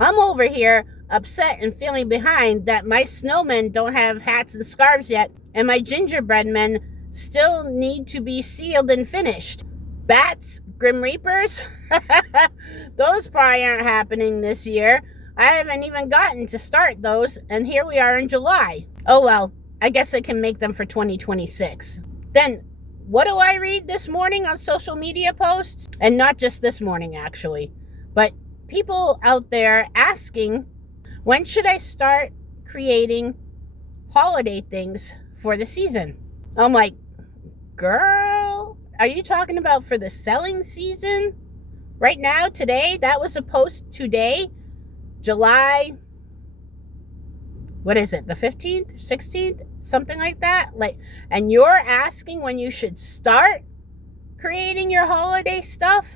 I'm over here upset and feeling behind that my snowmen don't have hats and scarves yet, and my gingerbread men still need to be sealed and finished. Bats, Grim Reapers, those probably aren't happening this year. I haven't even gotten to start those, and here we are in July. Oh well, I guess I can make them for 2026. Then, what do I read this morning on social media posts? And not just this morning, actually, but people out there asking, when should I start creating holiday things for the season? I'm like, girl, are you talking about for the selling season? Right now, today, that was a post today, July, what is it, the 15th, 16th, something like that? And you're asking when you should start creating your holiday stuff?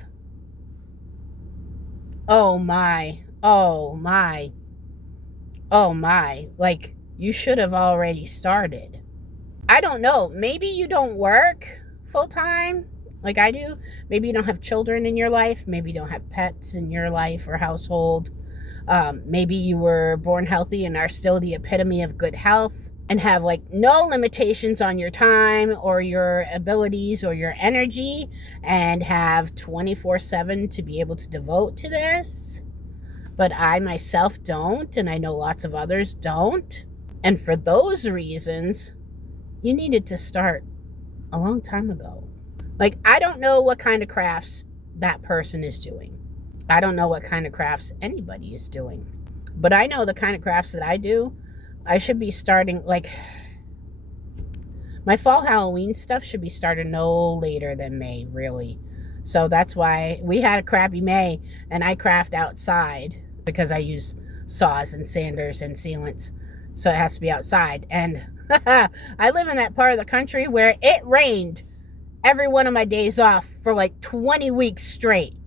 Oh my, oh my, oh my. Like, you should have already started. I don't know. Maybe you don't work full time like I do. Maybe you don't have children in your life. Maybe you don't have pets in your life or household. Maybe you were born healthy and are still the epitome of good health and have like no limitations on your time or your abilities or your energy and have 24/7 to be able to devote to this. But I myself don't, and I know lots of others don't. And for those reasons, you needed to start a long time ago. Like, I don't know what kind of crafts that person is doing. I don't know what kind of crafts anybody is doing. But I know the kind of crafts that I do. I should be starting, like, my fall Halloween stuff should be started no later than May, really. So that's why we had a crappy May, and I craft outside because I use saws and sanders and sealants. So it has to be outside. And I live in that part of the country where it rained every one of my days off for like 20 weeks straight.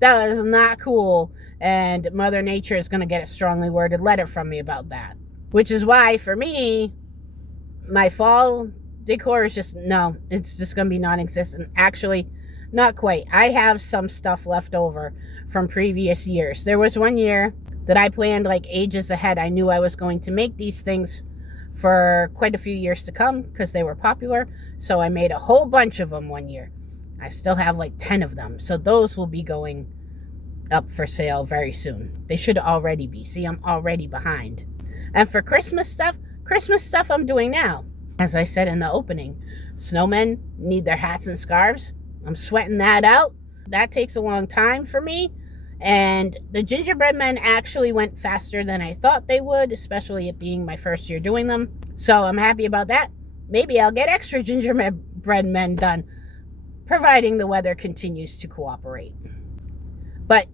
That is not cool. And Mother Nature is going to get a strongly worded letter from me about that. Which is why, for me, my fall decor is just, no, it's just going to be non-existent. Actually, not quite. I have some stuff left over from previous years. There was one year that I planned like ages ahead. I knew I was going to make these things for quite a few years to come because they were popular. So I made a whole bunch of them one year. I still have like 10 of them. So those will be going up for sale very soon. They should already be. See, I'm already behind. And for Christmas stuff I'm doing now. As I said in the opening, snowmen need their hats and scarves. I'm sweating that out. That takes a long time for me. And the gingerbread men actually went faster than I thought they would, especially it being my first year doing them. So I'm happy about that. Maybe I'll get extra gingerbread men done, providing the weather continues to cooperate. But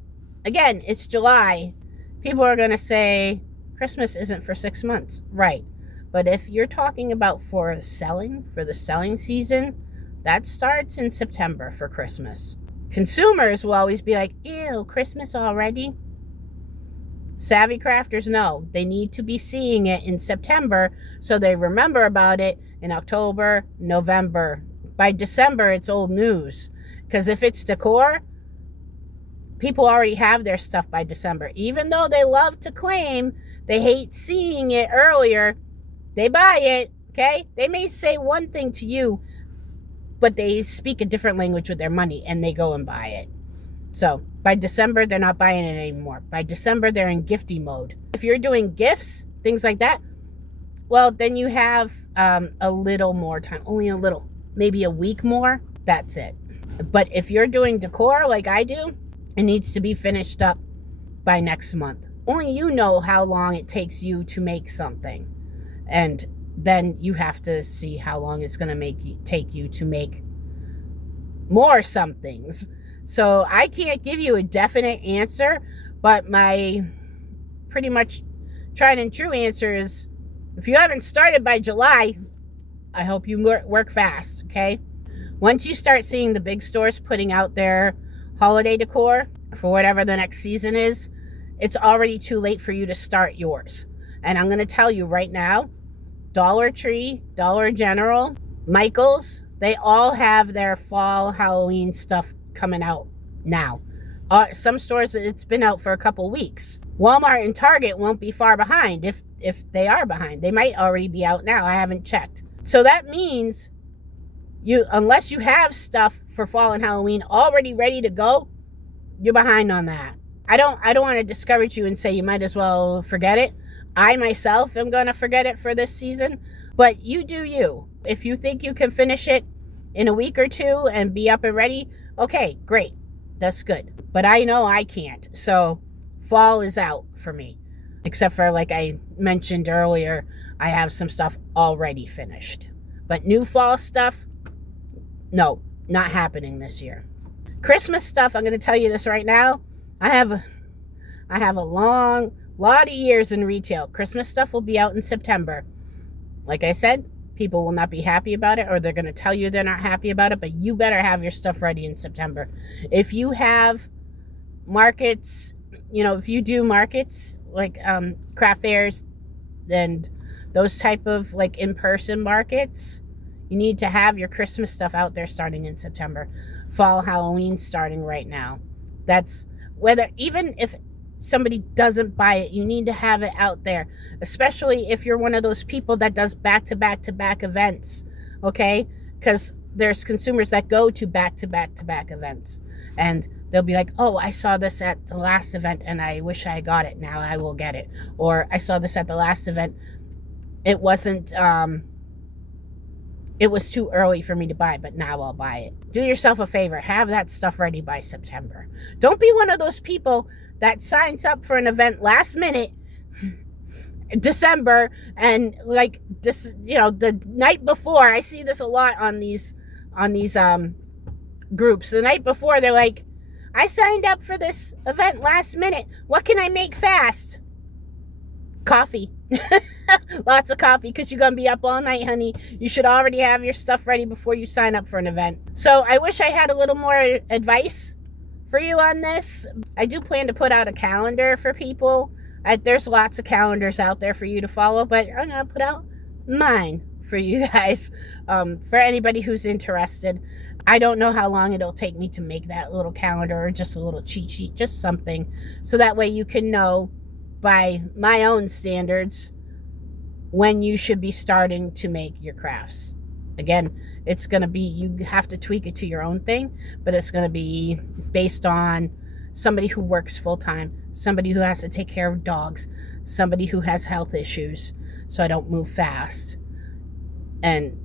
again, it's July. People are going to say Christmas isn't for 6 months. Right. But if you're talking about for the selling season, that starts in September for Christmas. Consumers will always be like, ew, Christmas already? Savvy crafters know they need to be seeing it in September so they remember about it in October, November. By December, it's old news. Because if it's decor, people already have their stuff by December. Even though they love to claim they hate seeing it earlier, they buy it, okay? They may say one thing to you, but they speak a different language with their money and they go and buy it. So by December, they're not buying it anymore. By December, they're in gifting mode. If you're doing gifts, things like that, well, then you have a little more time, only a little, maybe a week more. That's it. But if you're doing decor like I do, it needs to be finished up by next month. Only you know how long it takes you to make something. And then you have to see how long it's going to take you to make more somethings. So I can't give you a definite answer, but my pretty much tried and true answer is, if you haven't started by July, I hope you work fast, okay? Once you start seeing the big stores putting out their holiday decor for whatever the next season is, it's already too late for you to start yours. And I'm going to tell you right now, Dollar Tree, Dollar General, Michael's, they all have their fall Halloween stuff coming out now. Some stores, it's been out for a couple weeks. Walmart and Target won't be far behind. If they are behind, they might already be out now. I haven't checked. So that means unless you have stuff for fall and Halloween already ready to go, you're behind on that. I don't want to discourage you and say you might as well forget it. I myself am going to forget it for this season, but you do you. If you think you can finish it in a week or two and be up and ready, okay, great. That's good. But I know I can't. So fall is out for me. Except for, like I mentioned earlier, I have some stuff already finished. But new fall stuff, no, not happening this year. Christmas stuff, I'm going to tell you this right now. I have a lot of years in retail. Christmas stuff will be out in September. Like I said, people will not be happy about it, or they're going to tell you they're not happy about it, but you better have your stuff ready in September. If you have markets, if you do markets like craft fairs and those type of like in-person markets, you need to have your Christmas stuff out there starting in September. Fall, Halloween starting right now. That's even if somebody doesn't buy it, you need to have it out there, especially if you're one of those people that does back-to-back events, okay? Because there's consumers that go to back-to-back events, and they'll be like, oh, I saw this at the last event and I wish I got it. Now I will get it. Or I saw this at the last event. It wasn't, it was too early for me to buy, but now I'll buy it. Do yourself a favor. Have that stuff ready by September. Don't be one of those people that signs up for an event last minute, December, and like just, the night before. I see this a lot on these groups. The night before, they're like, I signed up for this event last minute. What can I make fast? Coffee. Lots of coffee, because you're going to be up all night, honey. You should already have your stuff ready before you sign up for an event. So I wish I had a little more advice for you on this. I do plan to put out a calendar for people. There's lots of calendars out there for you to follow, but I'm going to put out mine for you guys, for anybody who's interested. I don't know how long it'll take me to make that little calendar, or just a little cheat sheet, just something, so that way you can know by my own standards when you should be starting to make your crafts. Again, it's going to be, you have to tweak it to your own thing, but it's going to be based on somebody who works full-time, somebody who has to take care of dogs, somebody who has health issues, so I don't move fast, and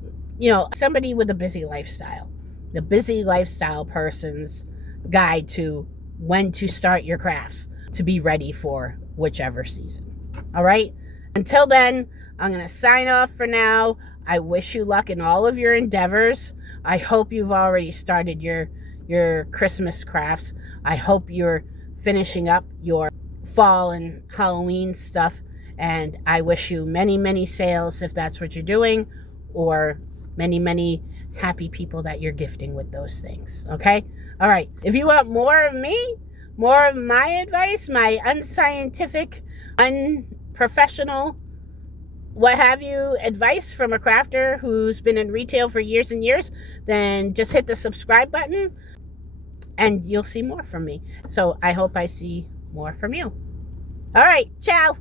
somebody with a busy lifestyle. The busy lifestyle person's guide to when to start your crafts to be ready for whichever season. All right? Until then, I'm going to sign off for now. I wish you luck in all of your endeavors. I hope you've already started your Christmas crafts. I hope you're finishing up your fall and Halloween stuff. And I wish you many, many sales if that's what you're doing, or many, many happy people that you're gifting with those things. Okay? All right. If you want more of me, more of my advice, my unscientific, unprofessional, what have you, advice from a crafter who's been in retail for years and years, then just hit the subscribe button and you'll see more from me. So I hope I see more from you. All right. Ciao.